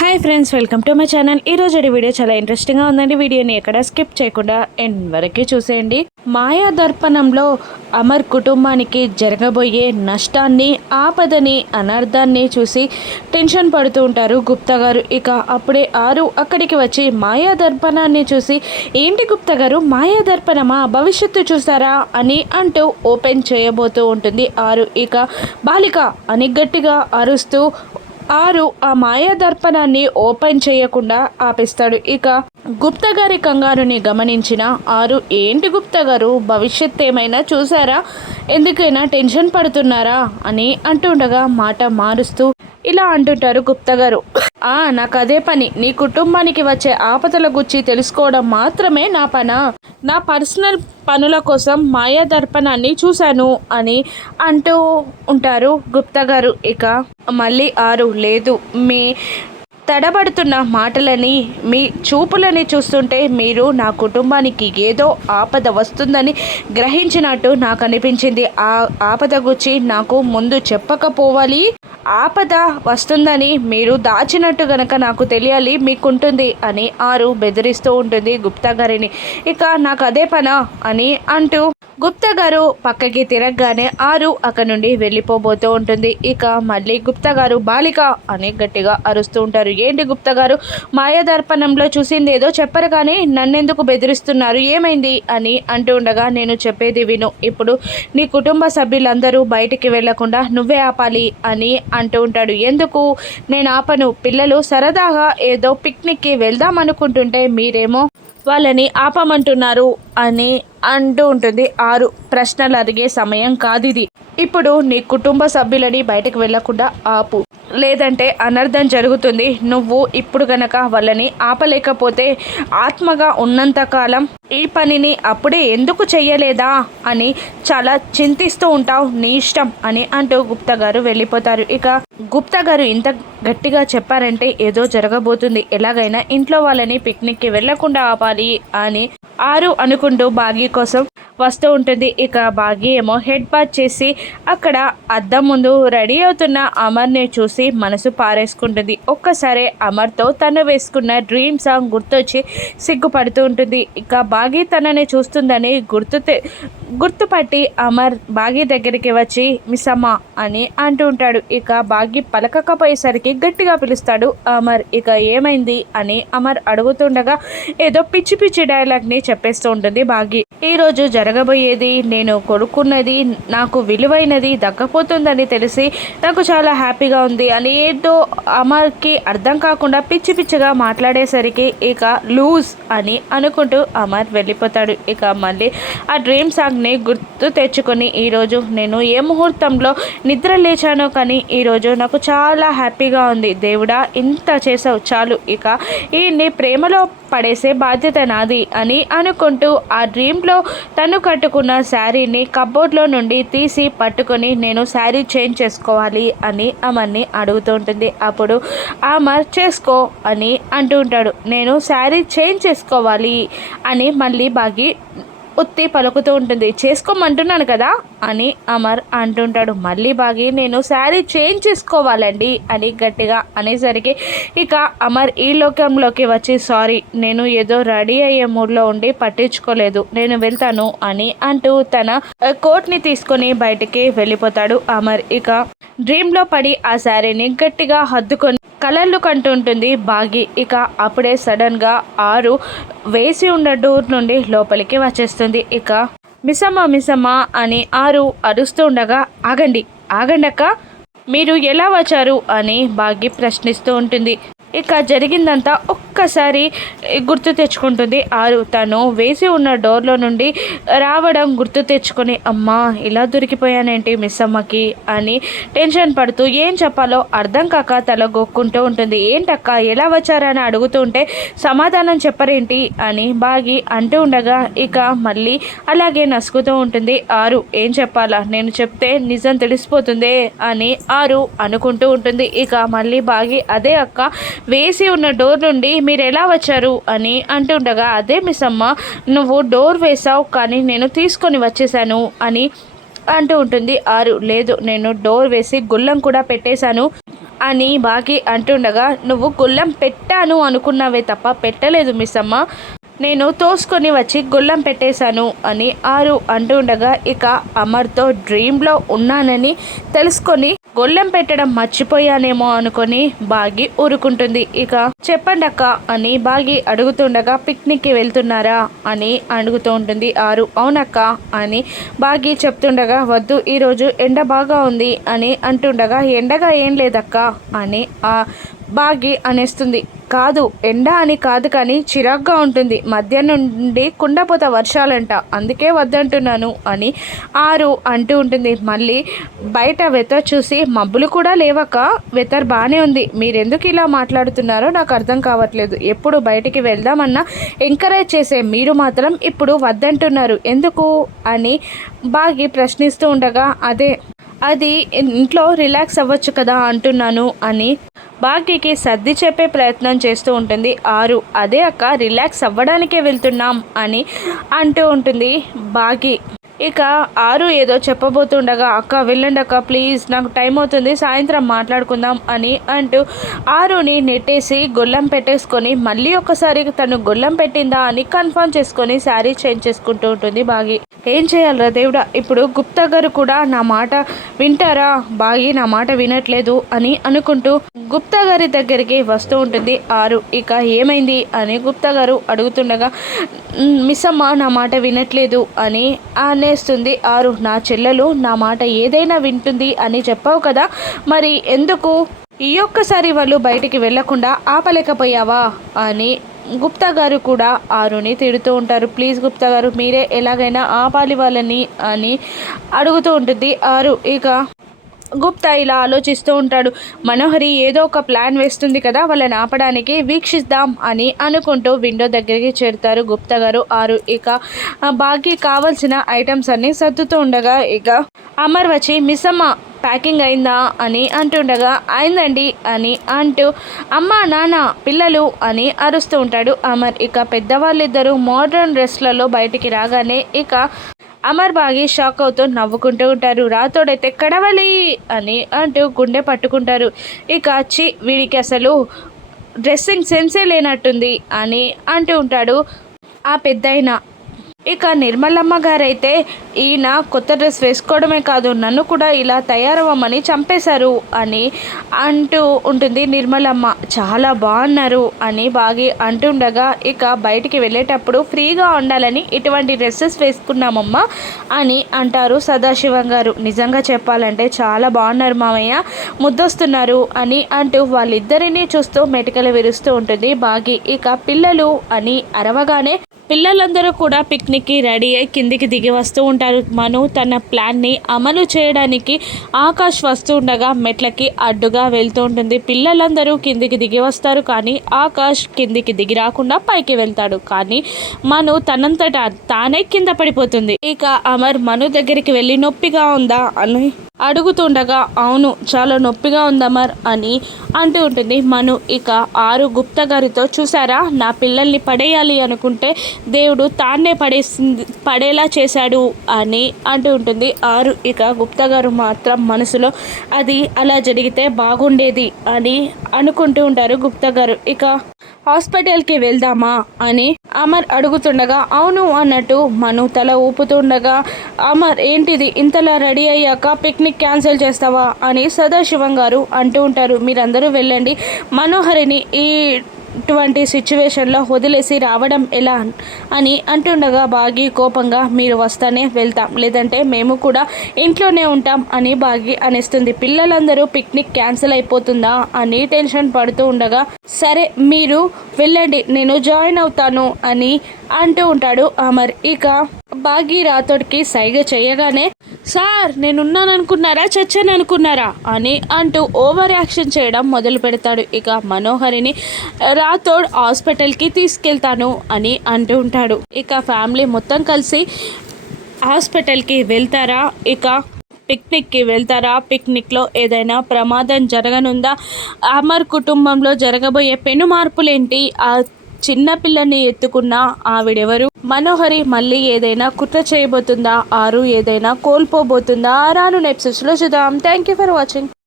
Hi friends, welcome to my channel. ఈ రోజు video చాలా ఇంట్రెస్టింగ్గా ఉందండి. వీడియోని ఎక్కడ స్కిప్ చేయకుండా ఎండ్ వరకు చూసేయండి. మాయా దర్పణంలో అమర్ కుటుంబానికి జరగబోయే నష్టాన్ని, ఆపదని, అనర్థాన్ని చూసి టెన్షన్ పడుతూ ఉంటారు గుప్తా గారు. ఇక అప్పుడే ఆరు అక్కడికి వచ్చి మాయా దర్పణాన్ని చూసి, ఏంటి గుప్తా గారు, మాయా దర్పణమా, భవిష్యత్తు చూసారా అని అంటూ ఓపెన్ చేయబోతూ ఉంటుంది ఆరు. ఇక బాలిక అని గట్టిగా అరుస్తూ ఆరు ఆ మాయా దర్పణాన్ని ఓపెన్ చేయకుండా ఆపిస్తాడు. ఇక గుప్తా గారి కంగారుని గమనించిన ఆరు, ఏంటి గుప్తా గారు, భవిష్యత్ ఏమైనా చూసారా, ఎందుకైనా టెన్షన్ పడుతున్నారా అని అంటుండగా మాట మారుస్తూ ఇలా అంటుంటారు గుప్తా గారు. నాకు అదే పని, నీ కుటుంబానికి వచ్చే ఆపదల గురించి తెలుసుకోవడం మాత్రమే నా నా పర్సనల్ పనుల కోసం మాయా దర్పణాన్ని చూశాను అని అంటూ ఉంటారు గుప్తా గారు. ఇక మళ్ళీ ఆరు, లేదు, మీ తడబడుతున్న మాటలని, మీ చూపులని చూస్తుంటే మీరు నా కుటుంబానికి ఏదో ఆపద వస్తుందని గ్రహించినట్టు నాకు అనిపించింది. ఆ ఆపద గురించి నాకు ముందు చెప్పకపోవాలి, ఆపద వస్తుందని మీరు దాచినట్టు గనక నాకు తెలియాలి, మీకుంటుంది అని ఆరు బెదిరిస్తూ ఉంటుంది గుప్తా గారిని. ఇక నాకు అదే పనా అని అంటూ గుప్తా గారు పక్కకి తిరగగానే ఆరు అక్కడి నుండి వెళ్ళిపోబోతూ ఉంటుంది. ఇక మళ్ళీ గుప్తా గారు బాలిక అని గట్టిగా అరుస్తూ ఉంటారు. ఏంటి గుప్తా గారు, మాయాదర్పణంలో చూసింది ఏదో చెప్పరు కానీ నన్నెందుకు బెదిరిస్తున్నారు, ఏమైంది అని అంటూ ఉండగా, నేను చెప్పేది విను, ఇప్పుడు నీ కుటుంబ సభ్యులందరూ బయటికి వెళ్లకుండా నువ్వే ఆపాలి అని అంటూ ఉంటాడు. ఎందుకు నేను ఆపను, పిల్లలు సరదాగా ఏదో పిక్నిక్కి వెళ్దాం అనుకుంటుంటే మీరేమో వాళ్ళని ఆపమంటున్నారు అని అంటూ ఉంటుంది ఆరు. ప్రశ్నలు అడిగే సమయం కాదిది, ఇప్పుడు నీ కుటుంబ సభ్యులని బయటకు వెళ్లకుండా ఆపు, లేదంటే అనర్థం జరుగుతుంది. నువ్వు ఇప్పుడు గనక వాళ్ళని ఆపలేకపోతే ఆత్మగా ఉన్నంతకాలం ఈ పనిని అప్పుడే ఎందుకు చెయ్యలేదా అని చాలా చింతిస్తూ ఉంటావు, నీ ఇష్టం అని అంటూ గుప్తా గారు వెళ్ళిపోతారు. ఇక గుప్తా గారు ఇంత గట్టిగా చెప్పారంటే ఏదో జరగబోతుంది, ఎలాగైనా ఇంట్లో వాళ్ళని పిక్నిక్కి వెళ్లకుండా ఆపాలి అని ఆరు అనుకుంటూ బాగీ కోసం వస్తూ ఉంటుంది. ఇక బాగీ ఏమో హెడ్ బాత్ చేసి అక్కడ అద్దం ముందు రెడీ అవుతున్న అమర్ని చూసి మనసు పారేసుకుంటుంది. ఒక్కసారి అమర్తో తను వేసుకున్న డ్రీమ్ సాంగ్ గుర్తొచ్చి సిగ్గుపడుతూ ఉంటుంది. ఇక బాగీ తనని చూస్తుందని గుర్తుపట్టి అమర్ బాగీ దగ్గరికి వచ్చి మిస్సమ్మ అని అంటూ ఉంటాడు. ఇక బాగీ పలకకపోయేసరికి గట్టిగా పిలుస్తాడు అమర్. ఇక ఏమైంది అని అమర్ అడుగుతుండగా ఏదో పిచ్చి పిచ్చి డైలాగ్ని చెప్పేస్తూ ఉంటుంది బాగీ. ఈరోజు జరగబోయేది, నేను కొడుకున్నది, నాకు విలువైనది దక్కపోతుందని తెలిసి నాకు చాలా హ్యాపీగా ఉంది అని ఏదో అమర్కి అర్థం కాకుండా పిచ్చి పిచ్చిగా మాట్లాడేసరికి ఇక లూజ్ అని అనుకుంటూ అమర్ వెళ్ళిపోతాడు. ఇక మళ్ళీ ఆ డ్రీమ్ సాంగ్ని గుర్తు తెచ్చుకొని, ఈరోజు నేను ఏ ముహూర్తంలో నిద్ర లేచానో కానీ ఈరోజు నాకు చాలా హ్యాపీగా ఉంది, దేవుడా ఇంత చేసావు చాలు, ఇక ఈ నీ ప్రేమలో పడేసే బాధ్యత నాది అని అనుకుంటూ ఆ డ్రీమ్లో తను కట్టుకున్న శారీని కబోర్డ్లో నుండి తీసి పట్టుకొని నేను శారీ చేంజ్ చేసుకోవాలి అని అమర్ని అడుగుతూ ఉంటుంది. అప్పుడు అమర్ చేసుకో అని అంటూ ఉంటాడు. నేను శారీ చేంజ్ చేసుకోవాలి అని మళ్ళీ బాగి ఉత్తి పలుకుతూ ఉంటుంది. చేసుకోమంటున్నాను కదా అని అమర్ అంటుంటాడు. మళ్ళీ బాగి నేను శారీ చేంజ్ చేసుకోవాలండి అని గట్టిగా అనేసరికి ఇక అమర్ ఈ లోకంలోకి వచ్చి, సారీ, నేను ఏదో రెడీ అయ్యే మూడ్లో ఉండి పట్టించుకోలేదు, నేను వెళ్తాను అని అంటూ తన కోట్ని తీసుకొని బయటికి వెళ్ళిపోతాడు అమర్. ఇక డ్రీమ్లో పడి ఆ శారీని గట్టిగా హద్దుకొని కలర్లు కంటుంటుంది బాగి. ఇక అప్పుడే సడన్గా ఆరు వేసి ఉన్న డోర్ నుండి లోపలికి వచ్చేస్తుంది. ఇక మిస్సమ్మ అని ఆరు అరుస్తూ ఉండగా, ఆగండి అక్క, మీరు ఎలా వచ్చారు అని బాగి ప్రశ్నిస్తూ ఉంటుంది. ఇక జరిగిందంతా ఒక్కసారి గుర్తు తెచ్చుకుంటుంది ఆరు. తను వేసి ఉన్న డోర్లో నుండి రావడం గుర్తు తెచ్చుకొని, అమ్మా ఇలా దొరికిపోయానేంటి మిస్సమ్మకి అని టెన్షన్ పడుతూ ఏం చెప్పాలో అర్థం కాక తల గొక్కుంటూ ఉంటుంది. ఏంటక్క ఎలా వచ్చారని అడుగుతూ ఉంటే సమాధానం చెప్పరేంటి అని బాగి అంటూ ఉండగా ఇక మళ్ళీ అలాగే నసుకుతూ ఉంటుంది ఆరు. ఏం చెప్పాలా, నేను చెప్తే నిజం తెలిసిపోతుందే అని ఆరు అనుకుంటూ ఉంటుంది. ఇక మళ్ళీ బాగి, అదే అక్క, వేసి ఉన్న డోర్ నుండి మీరు ఎలా వచ్చారు అని అంటుండగా, అదే మిస్సమ్మ, నువ్వు డోర్ వేసావు కానీ నేను తీసుకొని వచ్చేసాను అని అంటూ ఉంటుంది ఆరు. లేదు, నేను డోర్ వేసి గుల్లం కూడా పెట్టేశాను, అని బాగి అంటుండగా, నువ్వు గొల్లం పెట్టాను అనుకున్నావే తప్ప పెట్టలేదు మిస్సమ్మ, నేను తోసుకొని వచ్చి గొల్లం పెట్టేశాను అని ఆరు అంటుండగా, ఇక అమర్తో డ్రీమ్లో ఉన్నానని తెలుసుకొని గొల్లం పెట్టడం మర్చిపోయానేమో అనుకొని బాగి ఊరుకుంటుంది. ఇక చెప్పండి అక్క అని బాగి అడుగుతుండగా, పిక్నిక్కి వెళ్తున్నారా అని అడుగుతూ ఉంటుంది ఆరు. అవునక్క అని బాగి చెప్తుండగా, వద్దు ఈరోజు ఎండ బాగా ఉంది అని అంటుండగా, ఎండగా ఏం లేదక్క అని బాగి అనేస్తుంది. కాదు ఎండ అని కాదు కానీ చిరాగ్గా ఉంటుంది, మధ్య నుండి కుండపోత వర్షాలంట, అందుకే వద్దంటున్నాను అని ఆరు అంటూ ఉంటుంది. మళ్ళీ బయట వెదర్ చూసి, మబ్బులు కూడా లేవక వెదర్ బాగానే ఉంది, మీరెందుకు ఇలా మాట్లాడుతున్నారో నాకు అర్థం కావట్లేదు, ఎప్పుడు బయటికి వెళ్దామన్నా ఎంకరేజ్ చేసే మీరు మాత్రం ఇప్పుడు వద్దంటున్నారు ఎందుకు అని బాగి ప్రశ్నిస్తూ ఉండగా, అది ఇంట్లో రిలాక్స్ అవ్వచ్చు కదా అంటున్నాను అని బాగీకి సర్ది చెప్పే ప్రయత్నం చేస్తూ ఉంటుంది ఆరు. అదే అక్క రిలాక్స్ అవ్వడానికే వెళ్తున్నాం అని అంటూ ఉంటుంది బాగి. ఇక ఆరు ఏదో చెప్పబోతుండగా, అక్క వెళ్ళండి అక్క ప్లీజ్, నాకు టైం అవుతుంది, సాయంత్రం మాట్లాడుకుందాం అని అంటూ ఆరుని నెట్టేసి గొల్లం పెట్టేసుకొని మళ్ళీ ఒకసారి తను గొల్లం పెట్టిందా అని కన్ఫర్మ్ చేసుకొని శారీ చేంజ్ చేసుకుంటూ ఉంటుంది బాగి. ఏం చేయాలరా దేవుడా, ఇప్పుడు గుప్తా గారు కూడా నా మాట వింటారా, బాగి నా మాట వినట్లేదు అని అనుకుంటూ గుప్తా గారి దగ్గరికి వస్తూ ఉంటుంది ఆరు. ఇక ఏమైంది అని గుప్తా గారు అడుగుతుండగా, మిస్సమ్మ నా మాట వినట్లేదు అని అనేస్తుంది ఆరు. నా చెల్లెలు నా మాట ఏదైనా వింటుంది అని చెప్పావు కదా, మరి ఎందుకు ఈ ఒక్కసారి వాళ్ళు బయటికి వెళ్లకుండా ఆపలేకపోయావా అని గుప్తా గారు కూడా ఆరుని తిడుతూ ఉంటారు. ప్లీజ్ గుప్తా గారు మీరే ఎలాగైనా ఆపాలి వాళ్ళని అని అడుగుతూ ఉంటుంది ఆరు. ఇక గుప్తా ఇలా ఆలోచిస్తూ ఉంటాడు. మనోహరి ఏదో ఒక ప్లాన్ వేస్తుంది కదా వాళ్ళని ఆపడానికి, వీక్షిద్దాం అని అనుకుంటూ విండో దగ్గరికి చేరుతారు గుప్తా గారు ఆరు. ఇక బాగా కావాల్సిన ఐటమ్స్ అన్నీ సర్దుతూ ఉండగా, ఇక అమర్ వచ్చి మిస్సమ్మ ప్యాకింగ్ అయిందా అని అంటుండగా, అయిందండి అని అంటూ అమ్మ నాన్న పిల్లలు అని అరుస్తూ ఉంటాడు అమర్. ఇక పెద్దవాళ్ళిద్దరూ మోడ్రన్ డ్రెస్లలో బయటికి రాగానే ఇక అమర్ బాగి షాక్ అవుతూ నవ్వుకుంటూ ఉంటారు. రాతోడైతే కడవలి అని అంటూ గుండె పట్టుకుంటారు. ఇక వీడికి అసలు డ్రెస్సింగ్ సెన్సే లేనట్టుంది అని అంటూ ఉంటాడు ఆ పెద్దయిన. ఇక నిర్మలమ్మ గారైతే ఈయన కొత్త డ్రెస్ వేసుకోవడమే కాదు నన్ను కూడా ఇలా తయారవ్వమని చంపేశారు అని అంటూ ఉంటుంది నిర్మలమ్మ. చాలా బాగున్నారు అని బాగి అంటుండగా, ఇక బయటికి వెళ్ళేటప్పుడు ఫ్రీగా ఉండాలని ఇటువంటి డ్రెస్సెస్ వేసుకున్నామమ్మా అని అంటారు సదాశివం గారు. నిజంగా చెప్పాలంటే చాలా బాగున్నారు మామయ్య, ముద్దొస్తున్నారు అని అంటూ వాళ్ళిద్దరినీ చూస్తూ మెటికలు విరుస్తూ ఉంటుంది బాగి. ఇక పిల్లలు అని అరవగానే పిల్లలందరూ కూడా పిక్నిక్కి రెడీ అయ్యి కిందికి దిగి వస్తూ ఉంటారు. మను తన ప్లాన్ని అమలు చేయడానికి ఆకాష్ వస్తూ ఉండగా మెట్లకి అడ్డుగా వెళ్తూ ఉంటుంది. పిల్లలందరూ కిందికి దిగి వస్తారు కానీ ఆకాష్ కిందికి దిగి రాకుండా పైకి వెళ్తాడు. కానీ మను తనంతటా తానే కింద పడిపోతుంది. ఇక అమర్ మను దగ్గరికి వెళ్ళి నొప్పిగా ఉందా అని అడుగుతుండగా, అవును చాలా నొప్పిగా ఉందమర్ అని అంటూ ఉంటుంది మను. ఇక ఆరు గుప్తా గారితో, చూసారా నా పిల్లల్ని పడేయాలి అనుకుంటే దేవుడు తాన్నే పడేలా చేశాడు అని అంటూ ఉంటుంది ఆరు. ఇక గుప్తా గారు మాత్రం మనసులో అది అలా జరిగితే బాగుండేది అని అనుకుంటూ ఉంటారు గుప్తా గారు. ఇక హాస్పిటల్కి వెళ్దామా అని అమర్ అడుగుతుండగా, అవును అన్నట్టు మను తల ఊపుతుండగా, అమర్ ఏంటిది ఇంతలా రెడీ అయ్యాక పిక్నిక్ క్యాన్సిల్ చేస్తావా అని సదాశివం గారు అంటూ ఉంటారు. మీరందరూ వెళ్ళండి, మనోహరిని ఇటువంటి సిచ్యువేషన్లో వదిలేసి రావడం ఎలా అని అంటుండగా బాగి కోపంగా, మీరు వస్తానే వెళ్తాం లేదంటే మేము కూడా ఇంట్లోనే ఉంటాం అని బాగి అనేస్తుంది. పిల్లలందరూ పిక్నిక్ క్యాన్సిల్ అయిపోతుందా అని టెన్షన్ పడుతూ ఉండగా, సరే మీరు వెళ్ళండి నేను జాయిన్ అవుతాను అని అంటూ ఉంటాడు అమర్. ఇక బాగి రాతోడికి సైగ చేయగానే, సార్ నేనున్నాను అనుకున్నారా చచ్చాను అనుకున్నారా అని అంటూ ఓవర్ యాక్షన్ చేయడం మొదలు పెడతాడు. ఇక మనోహరిని రాతోడ్ హాస్పిటల్కి తీసుకెళ్తాను అని అంటూ ఉంటాడు. ఇక ఫ్యామిలీ మొత్తం కలిసి హాస్పిటల్కి వెళ్తారా, ఇక పిక్నిక్కి వెళ్తారా, పిక్నిక్లో ఏదైనా ప్రమాదం జరగనుందా, అమర్ కుటుంబంలో జరగబోయే పెను మార్పులేంటి, ఆ చిన్నపిల్లని ఎత్తుకున్న ఆవిడెవరు, మనోహరి మళ్ళీ ఏదైనా కుట్ర చేయబోతుందా, ఆరు ఏదైనా కోల్పోబోతుందా, రాను ఎపిసోడ్స్లో చూద్దాం. Thank you for watching.